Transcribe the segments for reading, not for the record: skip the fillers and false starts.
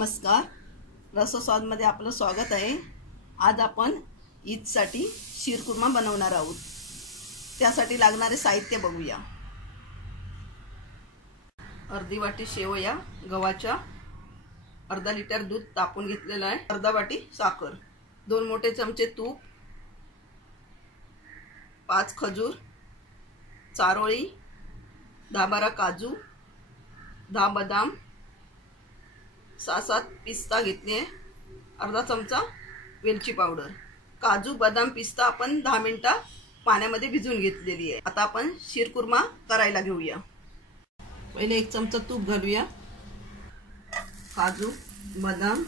नमस्कार, रसस्वादमध्ये आपलं स्वागत आहे। आज आपण ईदसाठी शीरकुर्मा बनवणार आहोत। त्यासाठी लागणारे साहित्य बघूया। अर्धी वाटी शेवया गव्हाच्या, अर्धा लिटर दूध तापून घेतलेलं आहे, अर्धा वाटी साखर, 2 मोठे चमचे तूप, 5 खजूर, चारोळी, 10-12 काजू, 10 बदाम, 6-7 पिस्ता घेतले, अर्धा चमचा वेलची पावडर। काजू बदाम पिस्ता आपण 10 मिनिटं पाण्यामध्ये भिजवून घेतलेली आहे। आता आपण शीरकुर्मा करायला घेऊया। पहिले 1 चमचा तूप घालूया। काजू बदाम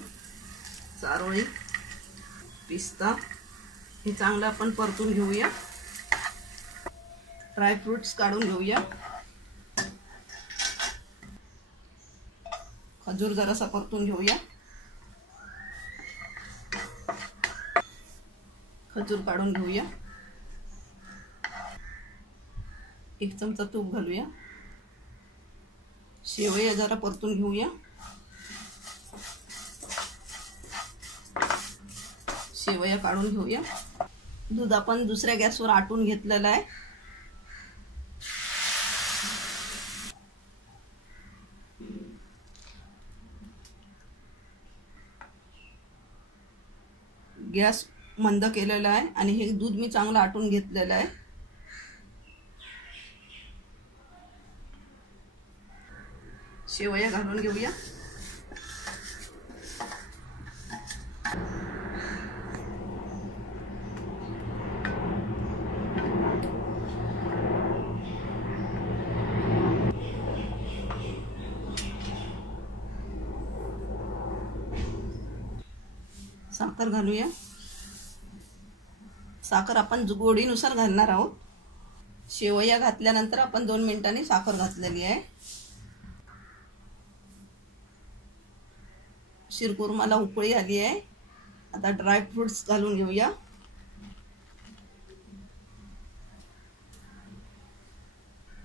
चारोळी पिस्ता हे चांगलं आपण परतून घेऊया। ड्राय फ्रूट्स काढून घेऊया। खजूर जरासा परतून घेऊया। खजूर काढून घेऊया। 1 चमचा तूप घालूया। शेवया जरा परतून घेऊया। शेवया काढून घेऊया। दूध आपण दुसऱ्या गॅसवर आटून घेतलेलं आहे। गॅस मंद केलेला आहे आणि हे दूध मी चांगलं आटून घेतलेलं आहे। शेवया घालून घेऊया। साखर घालूया। साखर आपण गोडीनुसार घालणार आहोत। शेवया घातल्यानंतर आपण 2 मिनिटांनी साखर घातलेली आहे। शीरकुर्माला उकळी आली आहे। आता ड्राय फ्रूट्स घालून घेऊया।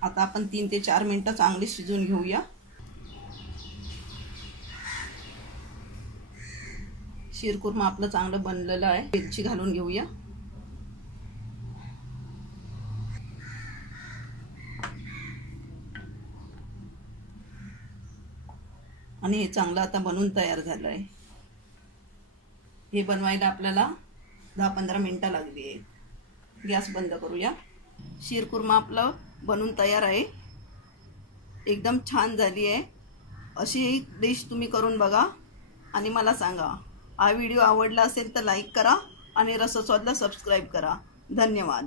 आता आपण 3 ते 4 मिनिटं चांगली शिजवून घेऊया। शीरकुर्मा आपलं चांगलं बनलेलं आहे। वेलची घालून घेऊया। आणि हे चांगलं आता बनवून तयार झालं आहे। हे बनवायला आपल्याला 10-15 मिनिटं लागली आहेत। गॅस बंद करूया। शीरकुर्मा आपलं बनवून तयार आहे। एकदम छान झाली आहे। अशी ही डिश तुम्ही करून बघा आणि मला सांगा। हा व्हिडिओ आवडला असेल तर लाईक करा आणि रसस्वादला सबस्क्राइब करा। धन्यवाद।